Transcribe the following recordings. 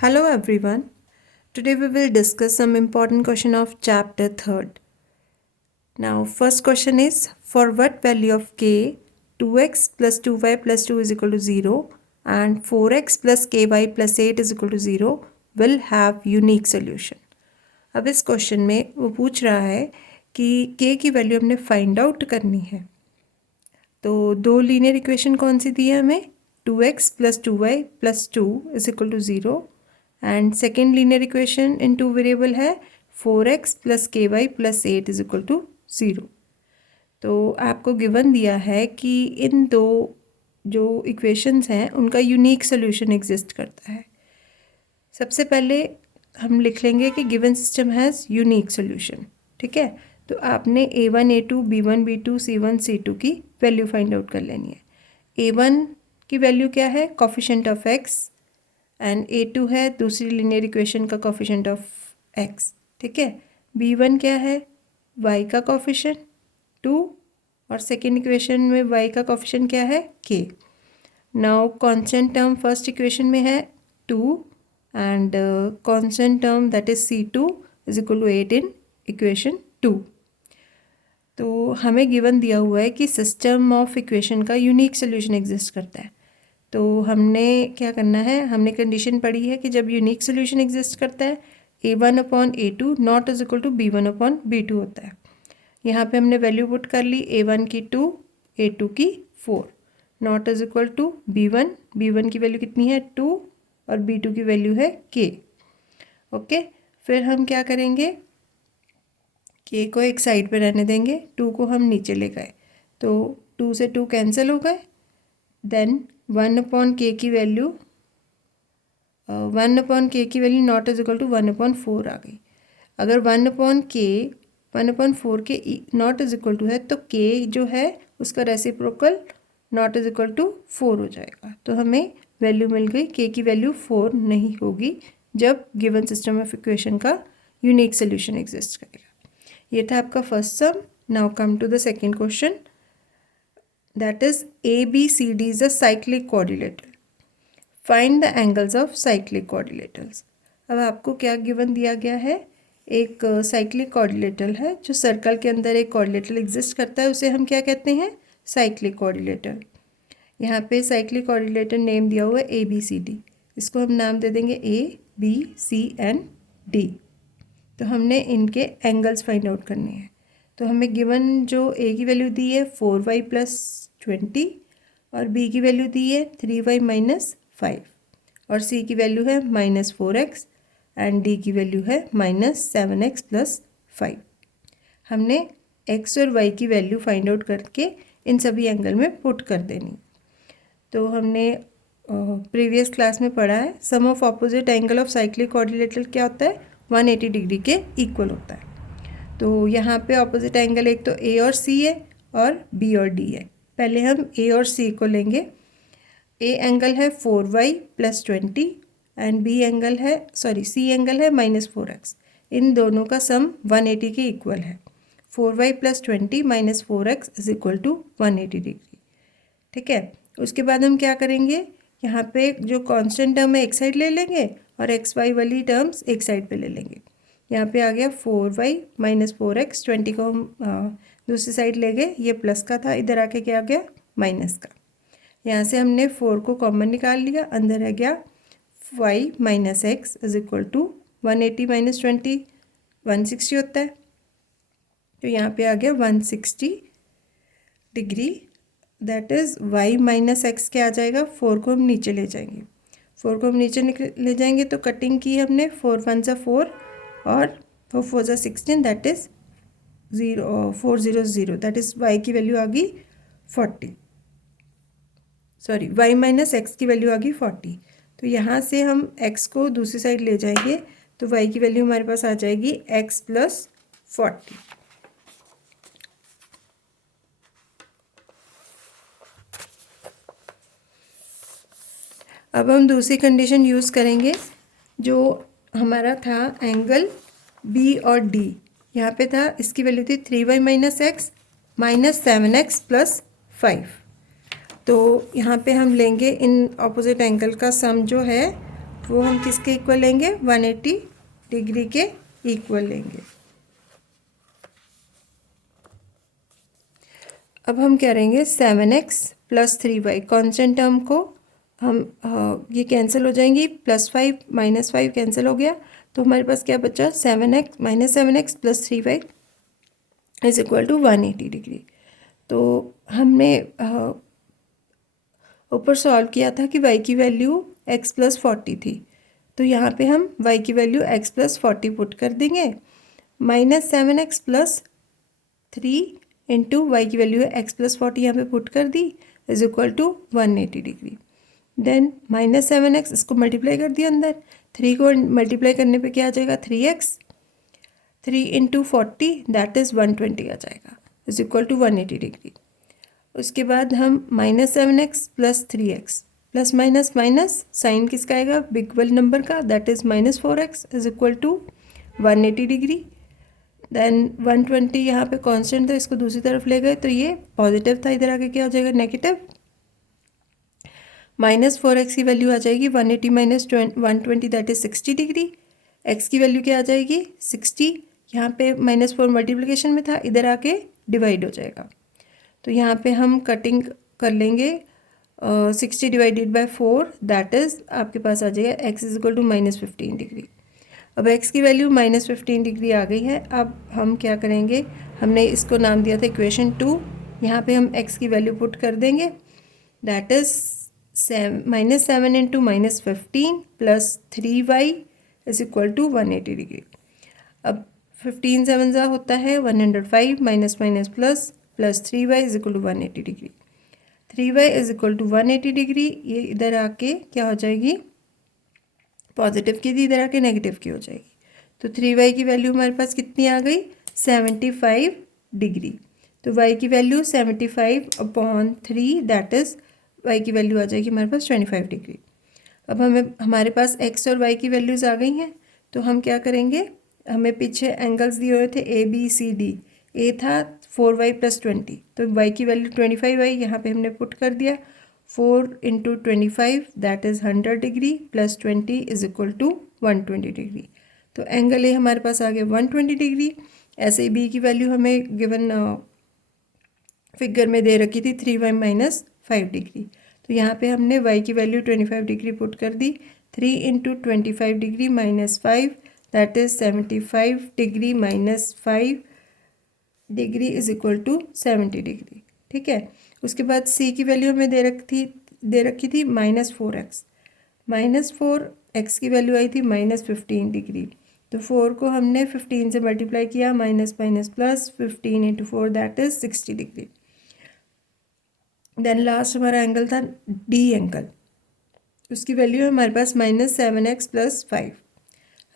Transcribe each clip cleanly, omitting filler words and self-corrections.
Hello everyone. Today we will discuss some important question of chapter 3rd. Now first question is, for what value of k 2x plus 2y plus 2 is equal to 0 and 4x plus ky plus 8 is equal to 0 will have unique solution. अब इस question में वो पूछ रहा है कि k की value हमने फाइंड आउट करनी है। तो दो लीनियर इक्वेशन कौन सी दी है हमें, 2x plus 2y plus 2 is equal to 0 and second linear equation in two variable है 4x plus ky plus 8 is equal to 0। तो आपको गिवन दिया है कि इन दो जो इक्वेशंस हैं उनका यूनिक सोल्यूशन एग्जिस्ट करता है। सबसे पहले हम लिख लेंगे कि given system has unique solution. ठीक है, तो आपने a1 a2 b1 b2 c1 c2 की वैल्यू फाइंड आउट कर लेनी है। a1 की वैल्यू क्या है, coefficient of x, and a2 है दूसरी लीनियर इक्वेशन का कोफिशिएंट ऑफ x। ठीक है, b1 क्या है, y का कोफिशिएंट 2 और सेकेंड इक्वेशन में y का कोफिशिएंट क्या है, k। Now constant term first equation में है 2 and constant term that is c2 is equal to 8 in equation 2। तो हमें गिवन दिया हुआ है कि सिस्टम ऑफ इक्वेशन का यूनिक सोल्यूशन एग्जिस्ट करता है। तो हमने क्या करना है, हमने कंडीशन पढ़ी है कि जब यूनिक सोल्यूशन एग्जिस्ट करता है a1 upon a2 not is equal to b1 upon b2 होता है। यहाँ पे हमने वैल्यू पुट कर ली, a1 की 2 a2 की 4 not is equal to b1 की वैल्यू कितनी है 2 और b2 की वैल्यू है k। ओके, फिर हम क्या करेंगे, k को एक साइड पे रहने देंगे, 2 को हम नीचे ले गए तो 2 से 2 कैंसिल हो गए, देन 1 अपॉन के की वैल्यू 1 अपॉन के की value not is equal to 1 upon 4 आ गई। अगर 1 अपॉन 4 के नॉट इज इक्वल टू है तो k जो है उसका reciprocal not is equal to 4 हो जाएगा। तो हमें वैल्यू मिल गई, k की वैल्यू 4 नहीं होगी जब गिवन सिस्टम ऑफ इक्वेशन का यूनिक सोल्यूशन एग्जिस्ट करेगा। ये था आपका first sum. Now come to the second question, that is ABCD is a cyclic quadrilateral. Find the angles of cyclic quadrilaterals. अब आपको क्या गिवन दिया गया है, एक साइक्लिक क्वाड्रिलेटरल है जो सर्कल के अंदर एक क्वाड्रिलेटरल एग्जिस्ट करता है, उसे हम क्या कहते हैं, साइक्लिक क्वाड्रिलेटरल। यहाँ पे साइक्लिक क्वाड्रिलेटरल नेम दिया हुआ है ABCD, इसको हम नाम दे देंगे A B C and D। तो हमने इनके एंगल्स फाइंड आउट करने हैं। तो हमें गिवन जो a की वैल्यू दी है 4y प्लस 20 और b की वैल्यू दी है 3y माइनस 5 और c की वैल्यू है माइनस 4x एंड d की वैल्यू है माइनस 7x प्लस 5। हमने x और y की वैल्यू फाइंड आउट करके इन सभी एंगल में पुट कर देनी। तो हमने प्रीवियस क्लास में पढ़ा है, sum of opposite angle of cyclic quadrilateral क्या होता है, 180 डिग्री के इक्वल होता है। तो यहाँ पे ऑपोजिट एंगल एक तो A और C है और B और D है। पहले हम A और C को लेंगे। A एंगल है 4y plus 20 and B angle है C एंगल है माइनस 4x। इन दोनों का सम 180 के इक्वल है। 4y plus 20 minus 4x is equal to 180 degree. ठीक है, उसके बाद हम क्या करेंगे, यहाँ पे जो कांस्टेंट टर्म है एक साइड ले लेंगे और एक्स वाई वाली टर्म्स एक साइड पे ले लेंगे। यहाँ पे आ गया 4y माइनस 4x, 20 को हम दूसरी साइड ले गए, ये प्लस का था, इधर आके क्या आ गया माइनस का। यहाँ से हमने 4 को कॉमन निकाल लिया, अंदर आ गया y minus X is equal to 180 minus 20 160 होता है। तो यहाँ पे आ गया 160 degree, that is y minus x क्या आ जाएगा, 4 को हम नीचे ले जाएंगे। 4 को हम नीचे ले जाएंगे तो कटिंग की हमने, 4 1 सा 4 और 4 4 सा 16, that is 400, that is y की वैल्यू आ गई 40, सॉरी y माइनस एक्स की वैल्यू आ गई 40। तो यहाँ से हम x को दूसरी साइड ले जाएंगे तो y की वैल्यू हमारे पास आ जाएगी x प्लस 40। अब हम दूसरी कंडीशन यूज़ करेंगे, जो हमारा था एंगल B और D, यहाँ पे था, इसकी वैल्यू थी 3y minus x minus 7x plus 5। तो यहाँ पे हम लेंगे इन ऑपोजिट एंगल का सम जो है वो हम किसके इक्वल लेंगे, 180 डिग्री के इक्वल लेंगे। अब हम क्या करेंगे, 7x plus 3y constant term को हम ये कैंसिल हो जाएंगी, +5 -5 कैंसिल हो गया, तो हमारे पास क्या बचा, 7x plus 3y is equal to 180 degree. तो हमने ऊपर सॉल्व किया था कि y की वैल्यू x प्लस 40 थी, तो यहाँ पे हम y की वैल्यू x प्लस 40 पुट कर देंगे, -7x प्लस 3 इंटू वाई की वैल्यू है x प्लस 40 यहाँ पे पुट कर दी, is equal to 180 degree. Then -7x इसको मल्टीप्लाई कर दिया अंदर, 3 को मल्टीप्लाई करने पे क्या आ जाएगा, 3x, 3 इंटू 40 दैट इज़ 120 आ जाएगा, इज इक्वल टू 180 डिग्री। उसके बाद हम -7x plus 3x plus minus minus sign किसका आएगा, बिग वाले नंबर का, that is -4x is equal to 180 degree. Then 120 यहाँ पे कांस्टेंट था, इसको दूसरी तरफ ले गए तो ये पॉजिटिव था, इधर आके क्या हो जाएगा, नेगेटिव। -4x की वैल्यू आ जाएगी 180 minus 120 that is 60 degree. x की वैल्यू क्या आ जाएगी, 60, यहाँ पे -4 मल्टीप्लिकेशन में था, इधर आके डिवाइड हो जाएगा, तो यहाँ पे हम कटिंग कर लेंगे 60 डिवाइडेड बाय 4 दैट इज़ आपके पास आ जाएगा x is equal to -15 degree. अब x की वैल्यू -15 डिग्री आ गई है। अब हम क्या करेंगे, हमने इसको नाम दिया था इक्वेशन 2, यहाँ पे हम x की वैल्यू पुट कर देंगे, that is -7 into -15 plus 3y is equal to 180 degree. अब 15 7 जा होता है 105 minus minus plus 3y is equal to 180 degree. 3y is equal to 180 degree, ये इधर आके क्या हो जाएगी, पॉजिटिव की थी, इधर आके नेगेटिव की हो जाएगी, तो 3y की वैल्यू हमारे पास कितनी आ गई, 75 डिग्री। तो y की वैल्यू 75/3 दैट इज़ y की वैल्यू आ जाएगी हमारे पास 25 डिग्री। अब हमारे पास x और y की वैल्यूज़ आ गई हैं, तो हम क्या करेंगे, हमें पीछे एंगल्स दिए हुए थे ABCD, a था 4y प्लस 20, तो y की वैल्यू 25 आई, यहाँ पे हमने पुट कर दिया, 4 into 25 that is 100 degree plus 20 is equal to 120 degree. तो एंगल ए हमारे पास आ गया 120 डिग्री। ऐसे ही बी की वैल्यू हमें गिवन फिगर में दे रखी थी 3y माइनस 5 डिग्री, तो यहाँ पे हमने y की वैल्यू 25 डिग्री पुट कर दी, 3 into 25 degree minus 5 that is 75 degree minus 5 degree is equal to 70 degree. ठीक है, उसके बाद c की वैल्यू हमें दे रखी थी -4x, -4x की वैल्यू आई थी -15 डिग्री, तो 4 को हमने 15 से मल्टीप्लाई किया, minus minus plus 15 into 4 that is 60 degree. Then last हमारा एंगल था डी एंगल, उसकी वैल्यू है हमारे पास -7x प्लस 5।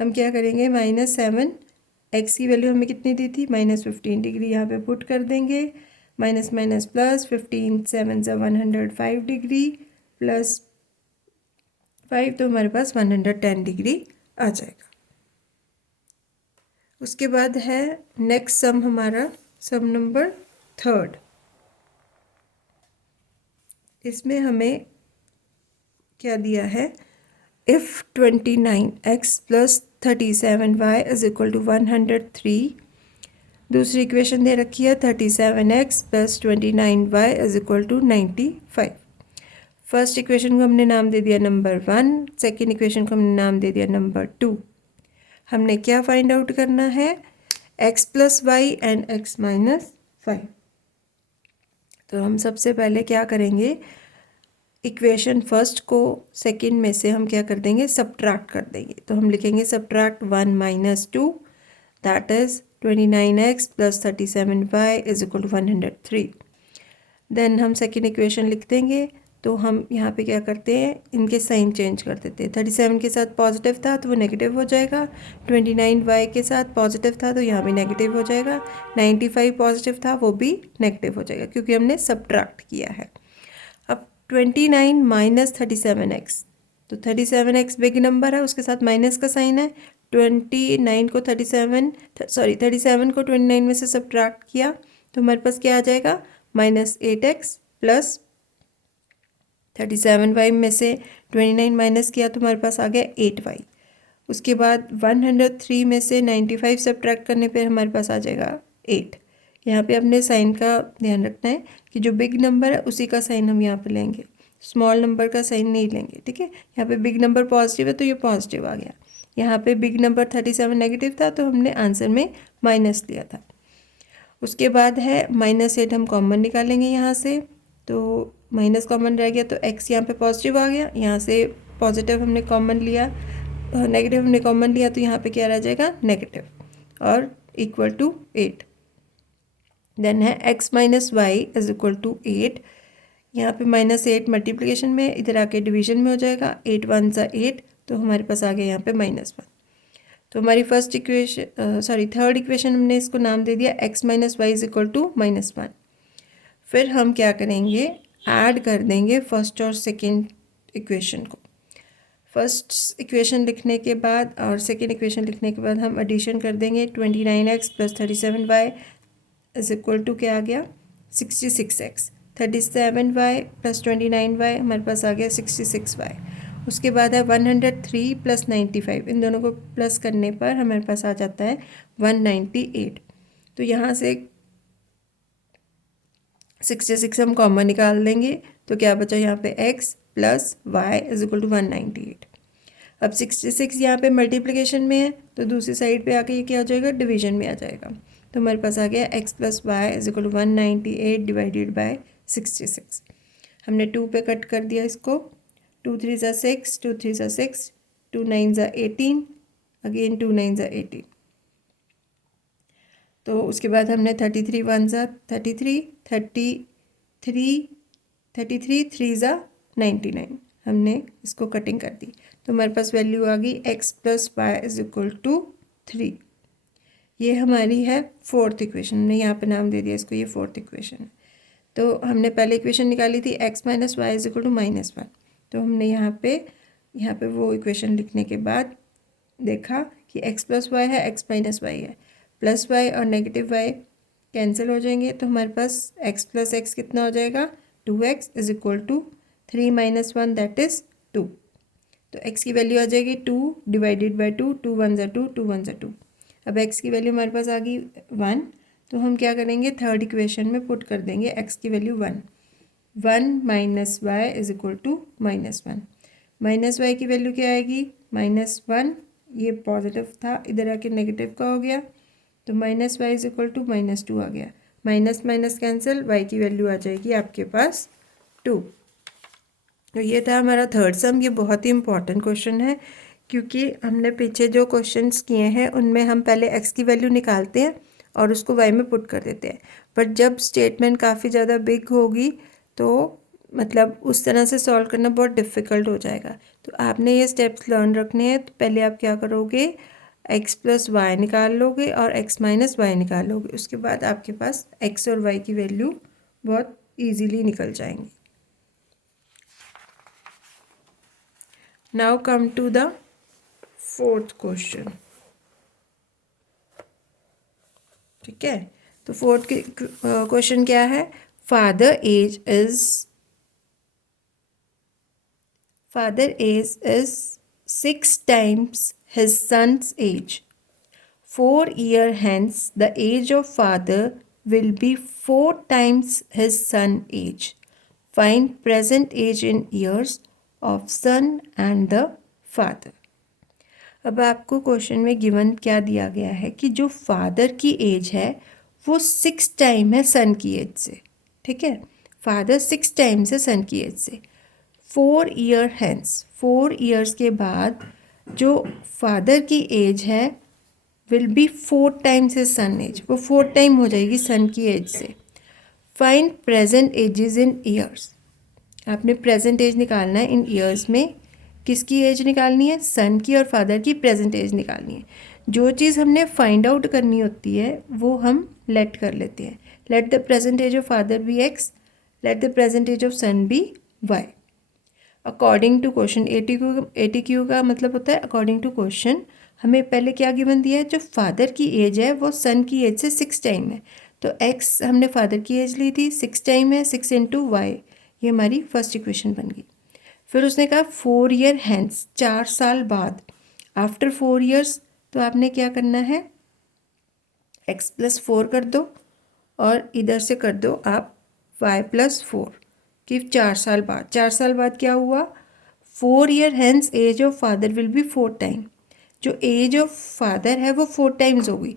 हम क्या करेंगे, -7x की वैल्यू हमें कितनी दी थी, -15 डिग्री, यहाँ पे पुट कर देंगे, माइनस माइनस प्लस 15 7 ज़ा 105 डिग्री प्लस 5, तो हमारे पास 110 डिग्री आ जाएगा। उसके बाद है नेक्स्ट सम हमारा सम नंबर 3, इसमें हमें क्या दिया है, if 29x plus 37y is equal to 103, दूसरी इक्वेशन दे रखी है 37x plus 29y is equal to 95। First equation को हमने नाम दे दिया नंबर 1, सेकेंड इक्वेशन को हमने नाम दे दिया नंबर 2। हमने क्या फाइंड आउट करना है, x plus y and x minus 5। तो हम सबसे पहले क्या करेंगे, इक्वेशन फर्स्ट को सेकंड में से हम क्या कर देंगे, सब्ट्रैक्ट कर देंगे, तो हम लिखेंगे subtract 1 minus 2 that is 29x plus 37y is equal to 103। Then हम सेकंड इक्वेशन लिख देंगे, तो हम यहाँ पे क्या करते हैं, इनके साइन चेंज कर देते हैं, 37 के साथ पॉजिटिव था तो वो नेगेटिव हो जाएगा, 29y के साथ पॉजिटिव था तो यहाँ भी नेगेटिव हो जाएगा, 95 पॉजिटिव था वो भी नेगेटिव हो जाएगा क्योंकि हमने सब्ट्रैक्ट किया है। अब 29 माइनस 37x, तो 37x बिग नंबर है, उसके साथ माइनस का साइन है, 29 को 37 को 29 में से सब्ट्रैक्ट किया तो हमारे पास क्या आ जाएगा, -8x प्लस 37y में से 29 माइनस किया तो हमारे पास आ गया 8y। उसके बाद 103 में से 95 सब्ट्रैक्ट करने पर हमारे पास आ जाएगा 8। यहाँ पे अपने साइन का ध्यान रखना है कि जो बिग नंबर है उसी का साइन हम यहाँ पे लेंगे, स्मॉल नंबर का साइन नहीं लेंगे, ठीक है। यहाँ पे बिग नंबर पॉजिटिव है तो ये पॉजिटिव आ गया। यहाँ पे बिग नंबर 37 नेगेटिव था तो हमने आंसर में माइनस लिया था। उसके बाद है -8 हम कॉमन निकालेंगे यहाँ से, तो माइनस कॉमन रह गया तो x यहाँ पे पॉजिटिव आ गया। यहाँ से पॉजिटिव हमने कॉमन लिया, नेगेटिव हमने कॉमन लिया तो यहाँ पे क्या रह जाएगा नेगेटिव और इक्वल टू 8। देन है x minus y is equal to 8। यहाँ पे -8 मल्टीप्लिकेशन में, इधर आके डिवीजन में हो जाएगा। 8 1 सा 8 तो हमारे पास आ गया यहाँ पे -1। तो हमारी थर्ड इक्वेशन हमने इसको नाम दे दिया x minus y is equal to -1। फिर हम क्या करेंगे, ऐड कर देंगे फर्स्ट और सेकेंड इक्वेशन को। फर्स्ट इक्वेशन लिखने के बाद और सेकेंड इक्वेशन लिखने के बाद हम एडिशन कर देंगे। 29x plus 37y is equal to क्या आ गया 66x। 37y प्लस 29y हमारे पास आ गया 66y। उसके बाद है 103 प्लस 95, इन दोनों को प्लस करने पर हमारे पास आ जाता है 198। तो यहाँ से 66 हम कॉमन निकाल देंगे तो क्या बचा यहाँ पे x plus y is equal to 198। अब 66 यहाँ पे मल्टीप्लिकेशन में है तो दूसरी साइड पे आके ये क्या हो जाएगा डिवीजन में आ जाएगा। तो हमारे पास आ गया x plus y is equal to 198 divided by 66। हमने 2 पे कट कर दिया इसको, 2 3 ज़ा 6, 2 3 ज़ा 6, 2 9 ज़ा 18, अगेन 2 9 ज़ा 18। तो उसके बाद हमने 33 1 ज़ा 33, 33 3 ज़ा 99, हमने इसको कटिंग कर दी तो हमारे पास वैल्यू आ गई x plus y is equal to 3। ये हमारी है फोर्थ इक्वेशन, हमने यहाँ पे नाम दे दिया इसको, ये फोर्थ इक्वेशन है। तो हमने पहले इक्वेशन निकाली थी x minus y is equal to -1। तो हमने यहाँ पे वो इक्वेशन लिखने के बाद देखा कि x प्लस वाई है, x माइनस वाई है, प्लस वाई और नेगेटिव वाई कैंसिल हो जाएंगे तो हमारे पास x प्लस एक्स कितना हो जाएगा 2x is equal to 3 minus 1 that is 2। तो x की वैल्यू आ जाएगी 2 डिवाइडेड बाई 2, 2 1 ज़ा 2, 2 1 ज़ा 2। अब x की वैल्यू हमारे पास आ गई 1, तो हम क्या करेंगे थर्ड इक्वेशन में पुट कर देंगे x की value 1। 1 minus y is equal to -1। Minus y की वैल्यू क्या आएगी -1, ये पॉजिटिव था इधर आके नेगेटिव का हो गया तो minus y is equal to -2 आ गया। माइनस माइनस कैंसिल, y की वैल्यू आ जाएगी आपके पास 2। तो ये था हमारा थर्ड सम। ये बहुत ही इंपॉर्टेंट क्वेश्चन है क्योंकि हमने पीछे जो क्वेश्चंस किए हैं उनमें हम पहले x की वैल्यू निकालते हैं और उसको y में पुट कर देते हैं, बट जब स्टेटमेंट काफ़ी ज़्यादा बिग होगी तो मतलब उस तरह से सॉल्व करना बहुत डिफ़िकल्ट हो जाएगा। तो आपने ये स्टेप्स लर्न रखने हैं। तो पहले आप क्या करोगे, x प्लस वाई निकाल लोगे और x माइनस वाई निकाल लोगे, उसके बाद आपके पास x और y की वैल्यू बहुत ईजीली निकल जाएंगी। Now come to the fourth question. ठीक है, तो फोर्थ क्वेश्चन क्या है, father age is 6 times his son's age. 4 years hence the age of father will be 4 times his son's age. Find present age in years of son and the father. अब आपको question में given क्या दिया गया है कि जो father की एज है वो 6 टाइम है सन की एज से। ठीक है, फादर 6 टाइम्स है सन की एज से। 4 ईयर हैंस, 4 ईयर्स के बाद जो फादर की एज है will be 4 times his son age, वो 4 टाइम हो जाएगी सन की एज से। Find present ages in years, आपने प्रेजेंट एज निकालना है इन ईयर्स में। किसकी एज निकालनी है, सन की और फादर की प्रेजेंट एज निकालनी है। जो चीज़ हमने फाइंड आउट करनी होती है वो हम लेट कर लेते हैं। Let the present age of father be x, let the present age of son be y according to question. ATQ का मतलब होता है अकॉर्डिंग टू क्वेश्चन। हमें पहले क्या गिवन दिया है, जो फादर की एज है वो सन की एज से 6 टाइम है, तो x हमने फादर की एज ली थी 6 टाइम है, 6 इंटू वाई, ये हमारी फर्स्ट इक्वेशन बन गई। फिर उसने कहा 4 ईयर हैंस, 4 साल बाद, आफ्टर 4 ईयर्स, तो आपने क्या करना है, x+4 कर दो और इधर से कर दो आप y+4 कि 4 साल बाद। 4 साल बाद क्या हुआ, 4 year hence age of father will be 4 time, जो एज ऑफ फादर है वो 4 टाइम्स हो गई,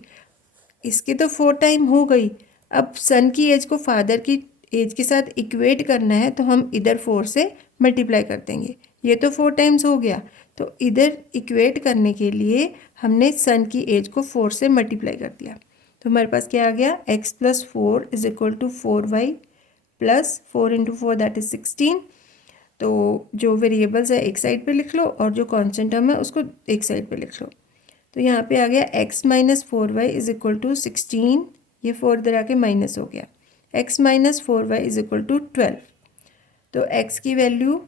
इसकी तो 4 टाइम हो गई। अब सन की एज को फादर की एज के साथ इक्वेट करना है तो हम इधर 4 से मल्टीप्लाई कर देंगे, ये तो 4 टाइम्स हो गया, तो इधर इक्वेट करने के लिए हमने सन की एज को 4 से मल्टीप्लाई कर दिया। तो हमारे पास क्या आ गया, x+4 is equal to 4y plus 4 into 4 that is 16। तो जो वेरिएबल्स है एक साइड पे लिख लो और जो कॉन्स्टेंट टर्म है उसको एक साइड पे लिख लो। तो यहाँ पे आ गया x-4y इज इक्वल टू 16, ये 4 इधर आके माइनस हो गया, x-4y इज इक्वल टू 12। तो x की वैल्यू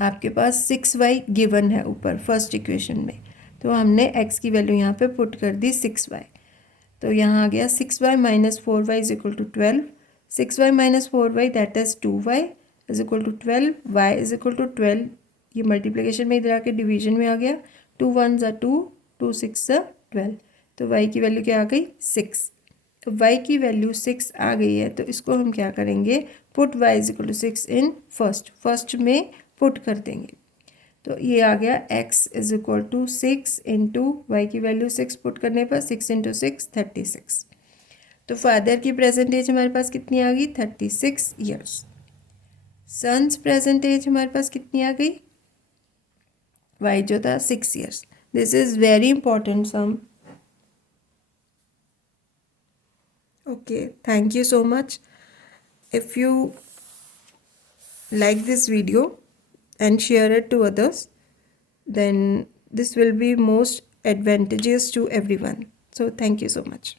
आपके पास 6y गिवन है ऊपर फर्स्ट इक्वेशन में, तो हमने x की वैल्यू यहाँ पे पुट कर दी 6y। तो यहाँ आ गया 6y-4y is equal to 12, 6y-4y that is 2y is equal to 12, y is equal to 12, ये मल्टीप्लिकेशन में इधर आके डिवीजन में आ गया, 2 1 ज़ा 2, 2 6 ज़ा 12, तो y की वैल्यू क्या आ गई 6। तो y की वैल्यू 6 आ गई है, तो इसको हम क्या करेंगे, put y is equal to 6 in first में पुट कर देंगे। तो ये आ गया x is equal to 6 into y की वैल्यू 6 पुट करने पर 6 इंटू 6 36। तो फादर की प्रेजेंट एज हमारे पास कितनी आ गई, 36 ईयर्स। सन्स प्रेजेंट एज हमारे पास कितनी आ गई, वाई जो था 6 years. This is very important sum. Okay, thank you so much. If you like this video and share it to others, then this will be most advantageous to everyone. So thank you so much.